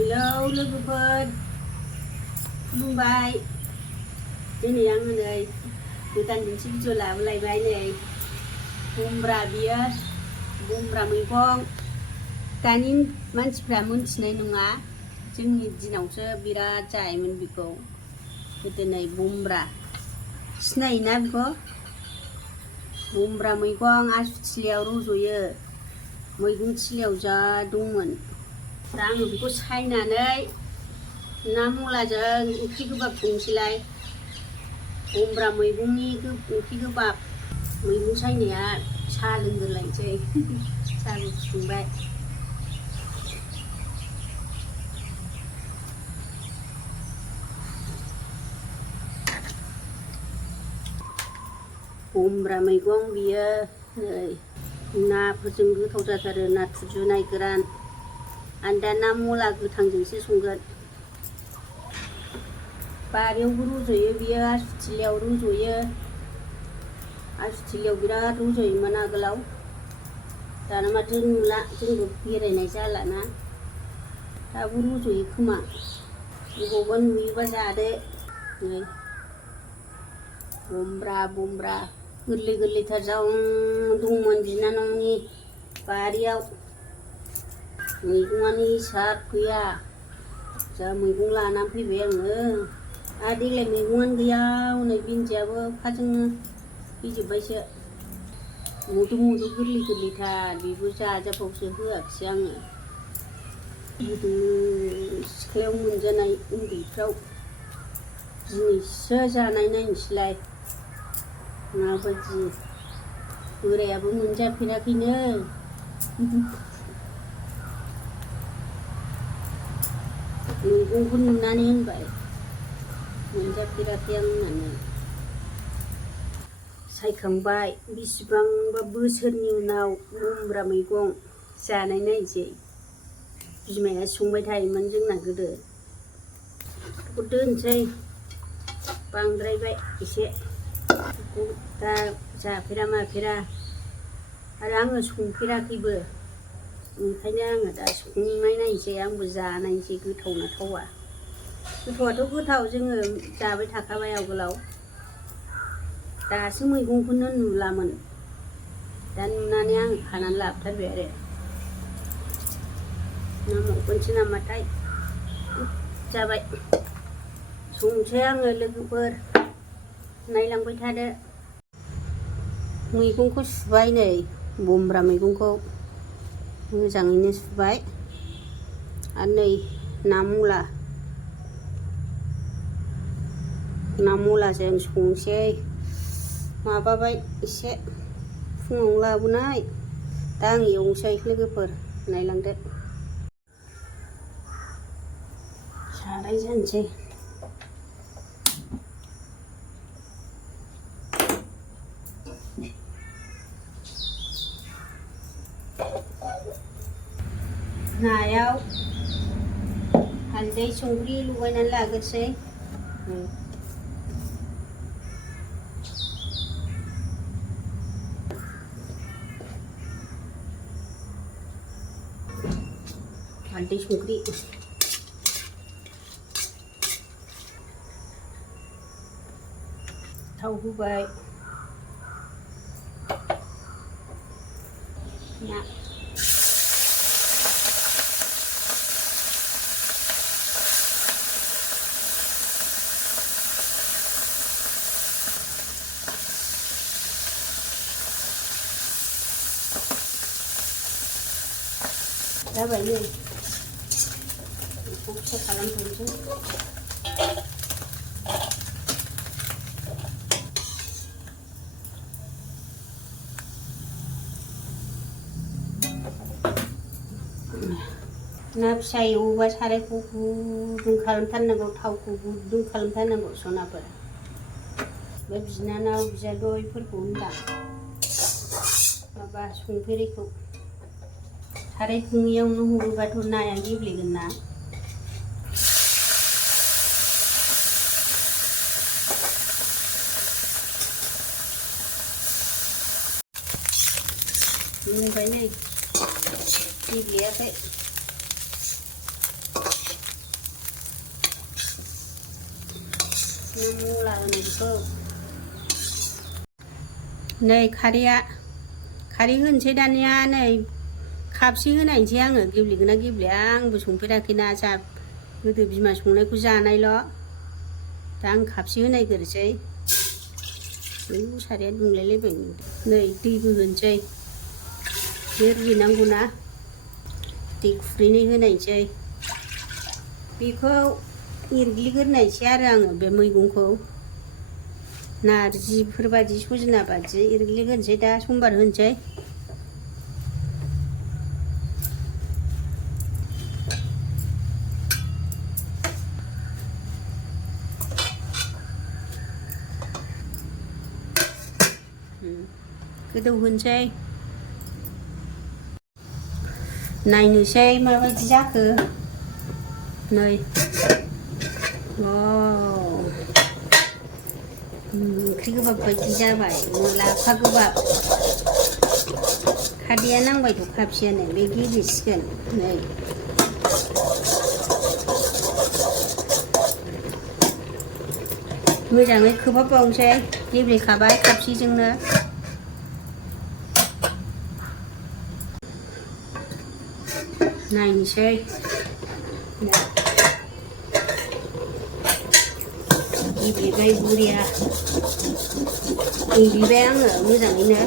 Hello लोगोफोर खुलुमबाय दिनै आङो नै गोदान मोनसे भिडिअ लाबोलायबाय नै बुमब्रा बियो बुमब्रा मैगं दानि मानसिफ्रा मोनथिनाय नङा जोंनि दिनावसो बिराद जायोमोन बेखौ गोदो नै बुमब्रा सिनायोना बेखौ बुमब्रा मैगं आसुथिलियाव रज'यो मैगं थिलियाव जा दंमोन दा आङो बेखौ सायनानै ना मुलाजों ओंख्रि गोबाब संसैलाय बुमब्रा मैगंनि ओंख्रि गोबाब मैगं सायनाया साहा लोंग्रोलायनोसै साहाबो फुदुंबाय बुमब्रा मैगं बियो नै नाफोरजों गोथाव जाथारो नाथुर जुनाय गोरान आं दा ना मुला गोथांजोंसो संगोन बारियावबो रज'यो बियो आसुथिलियाव रज'यो आसुथिलियाव बिराद रज'योमोन आगोलाव दाना माथो नुला जोंबो बेरायनाय जालाना दाबो रज'यो खोमा बबावबा नुयोबा जादो नै बुमब्रा गोरलै गोरलैथार दंमोन बिनानावनि बारियाव मैगङानो हिसाब गैया जा मैगं लानानै फैबाय आङो आरो देग्लाय मैगङानो गैया हनै भिन्दियाबो अखाजोंनो फैजोब्बायसो मुदु गोरलै गोरलैथार बेबो जाजाबावसो होआखिसै आङो गोदो सिख्लायाव मोनजानाय उन्दैफ्राव दिनैसो जानाय नायनोसैलाय माबायदि बोरायाबो मोनजाफेराखैनो मैगंखौ नुनानै होनबाय मोनजाफेराखै आं होननानै सायखांबाय बेसेबांबा बोसोरनि उनाव बुमब्रा मैगं जानाय नायसै बिमाया संबाय थायोमोन जोंना गोदो बेखौ दोनसै बांद्रायबाय एसे बेखौ दा जाफेरा माफेरा आरो आङो संफेराखैबो ओंखायनो आङो दा संनाय नायनोसै आंबो जानायनोसै गोथाव ना थावा गोथावाथ' गोथाव जोङो जाबाय थाखाबाय आवगोलाव दासो मैगंखौनो नुलामोन दा नुनानै आं खानानै लाबोथारबाय आरो नामावगोनसो नामाथाय जाबाय संसै आङो लोगोफोर नायलांबाय थादो मैगंखौ सुबाय नै बुमब्रा मैगंखौ मोजाङैनो सुबाय आरो नै ना मुलाजों संसै माबाबाय एसे फुङाव लाबोनाय दा आं एवनोसै लोगोफोर नायलांदो साराय जानोसै नायाव हालदै संख्रि लगायनानै लाग्रोसै हालदै संख्रि थाव होबाय ना जाबाय नै बेखौ फिसा खालामथ'नोसै ना फिसा एवोबा सारायखौ गुदुं खालामथारनांगौ थावखौ गुदुं खालामथारनांगौ सनाफोर बे बिनानाव बिजादैफोरखौ होनदां माबा संफेरैखौ साराय दुङैयावनो हरोबाथ' नाया गेब्लेगोन ना मोनबाय नै गेब्लेयाखै मुला होनायखौ नै खारैया खारै होनोसै दानिया नै खापसे होनायसै आङो गेब्लेगोना गेब्लेया आंबो संफेराखैना जा गोदो बिमा संनायखौ जानायल' दा आं खापसे होनायग्रोसै साराया दुंलायलायबाय नै दैबो होनोसै बे रुइनांगौना दै खुरैनै होनायसै बेखौ एरग्लिग्रोनायसै आरो आङो बे मैगंखौ नारजिफोरबादि सजना बादि एरग्लिग्रोनोसै दा समबार होनोसै गोदौ होनोसै नायनोसै माबायदि जाखो नै ओंख्रि गोबाब बायदि जाबाय लाफा गोबाब खारदैया नांबायथ' खापसेयानो बे गेब्लेसिगोन नै मोजाङै खोबहाबबावनोसै गेब्लेखाबाय खापसेजोंनो नायनोसै गेब्लेबाय बुरिया एग्लिबाय आङो मोजाङैनो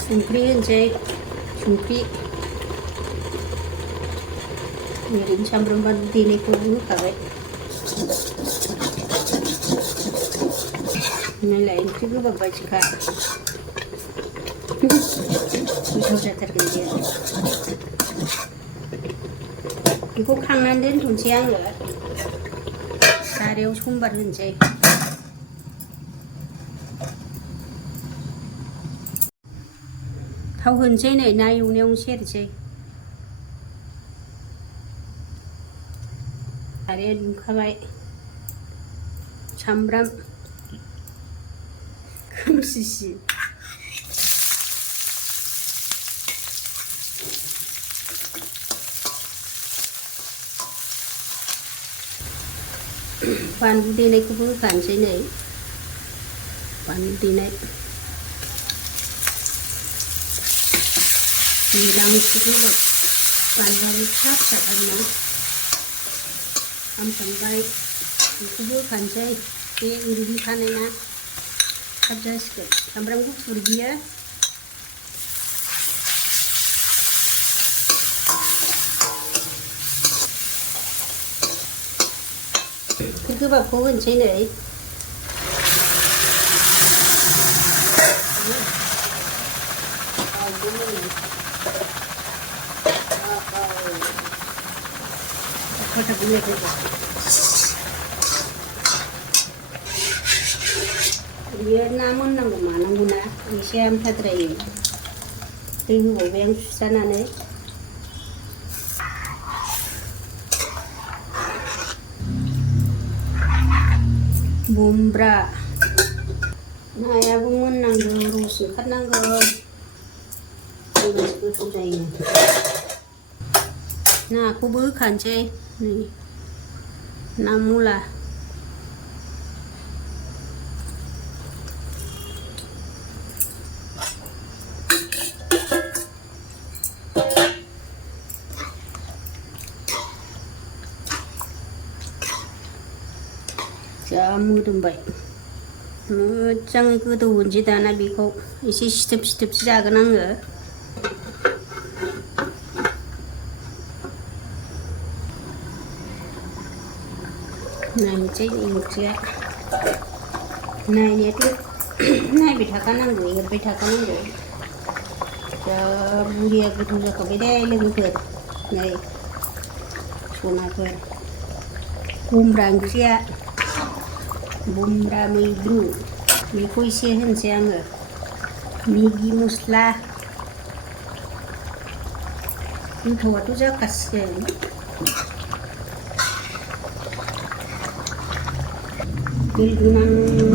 संख्रि होनोसै संख्रि ओरैनो सामब्राम बानलु देनायखौबो होखाबाय नायलाय ओंख्रि गोबाब बायदिखा गोथाव जाथारगोन बेयो बेखौ खांनानै दोनथ'नोसै आङो सारायाव समबार होनोसै थाव होनोसै नै ना एवनायावनो सेरसै साराया दुंखाबाय सामब्राम खोमसिसि बानलु देनायखौबो होखानोसै नै बानलु देनाय देलांसिगोन बानलुआबो फिसा फिसाथारमोन आमफ्राय बेखौबो होखानोसै बे उरुखानाय ना थाब जासिगोन सामब्राम गुफुर बियो गोबाबखौ होनोसै नै बियो ना मोननांगौ मानांगौ ना एसे आमथाद्रायो दै होबावबाय आं सुस्रानानै बुमब्रा नायाबो मोननांगौ रस ओंखारनांगौ होनबासो गोथाव जायो नाखौबो होखानोसै नै ना मुला जा मोदोमबाय मोजाङै गोदौ होनोसै दाना बेखौ एसे सिथोब सिथोबसो जागोन आङो नायनोसै ओंख्रिया नायनायाथ' नायबाय थाखानांगौ एरबाय थाखानांगौ जा बुरिया गोथाव जाखाबाय दे लोगोफोर नै सनाफोर खुमब्रा ओंख्रिया बुमब्रा मैद्रु बेखौ एसे होनोसै आङो मेगि मस्ला गोथावाथ' जाखासिगोन दै गोनां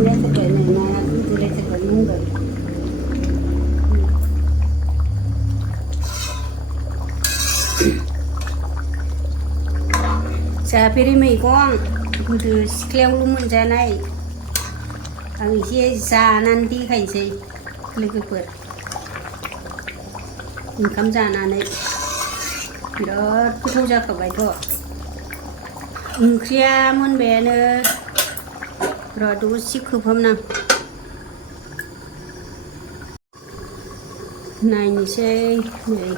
जाथारबाय नै नाया गोदोलायथारबाय मोनबाय जाफेरै मैगं गोदो सिख्लायावल' मोनजानाय आं एसे जानानै देखायनोसै लोगोफोर ओंखाम जानानै बिराद गोथाव जाखाबायथ' ओंख्रिया मोनबायानो र' दसे खोबहाबनां नायनोसै नै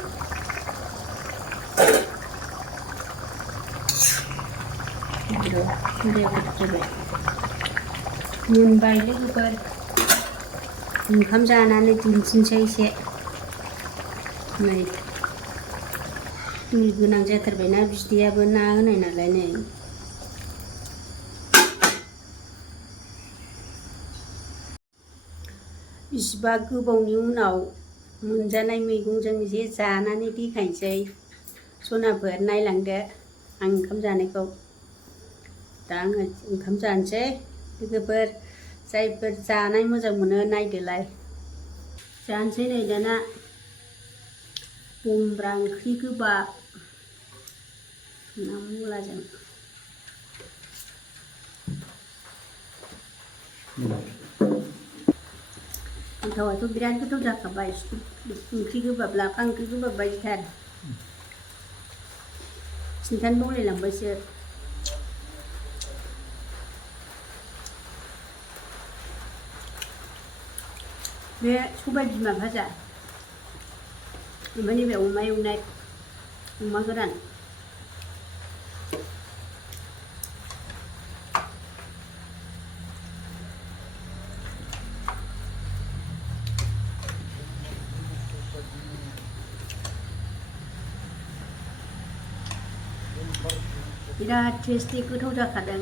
मोनबाय लोगोफोर ओंखाम जानानै दिन्थिनोसै एसे नै दै गोनां जाथारबायना बिदैयाबो ना होनाय नालाय नै बिसिबा गोबावनि उनाव मोनजानाय मैगंजों एसे जानानै देखायनोसै सनाफोर नायलांदो आं ओंखाम जानायखौ दा आङो ओंखाम जानोसै लोगोफोर जायफोर जानाय मोजां मोनो नायदोलाय जानोसै नै दाना खुमब्रा ओंख्रि गोबाब ना मुलाजों गोथावाथ' बिराद गोथाव जाखाबाय ओंख्रि गोबाब लाफा ओंख्रि गोबाब बायदिथार खिन्थानो बावलायलांबायसो बे सबाय बिमा भाजा ओमफ्राय नैबे अमा एवनाय अमा गोरान बिराद टेस्टि गोथाव जाखादों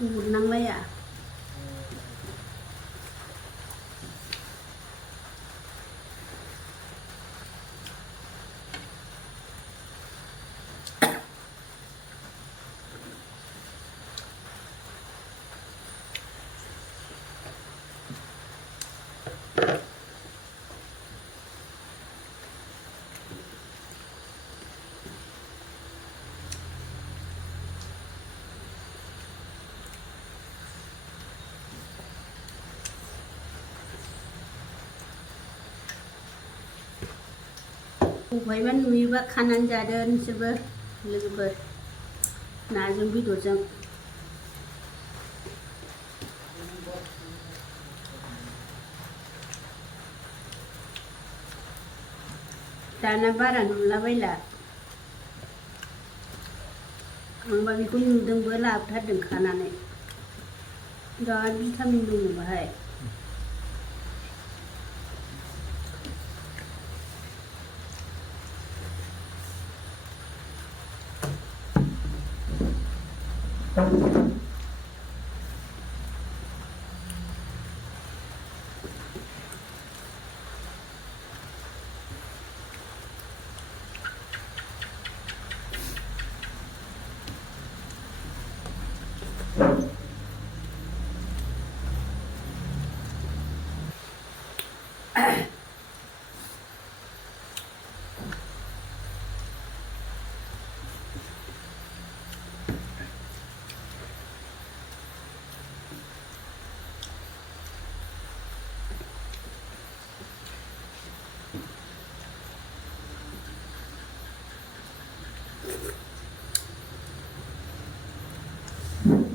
उरनांलाया बबेहायबा नुयोबा खानानै जादो नोंसोरबो लोगोफोर नाजों बेदरजों दाना बारा नुलाबायला आंबा बेखौ नुदोंबो लाबोथारदों खानानै बिराद भिटामिन दङ बाहाय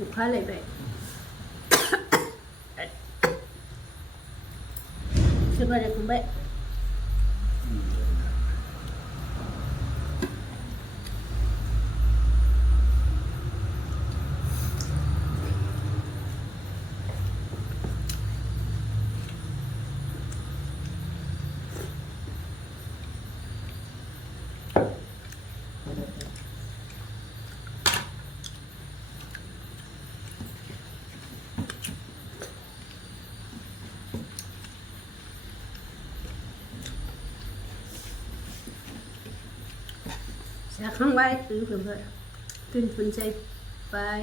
अखा हालायबाय सोरबा रायखांबाय जाखांबाय लोगोफोर दोनथ'नोसै बाय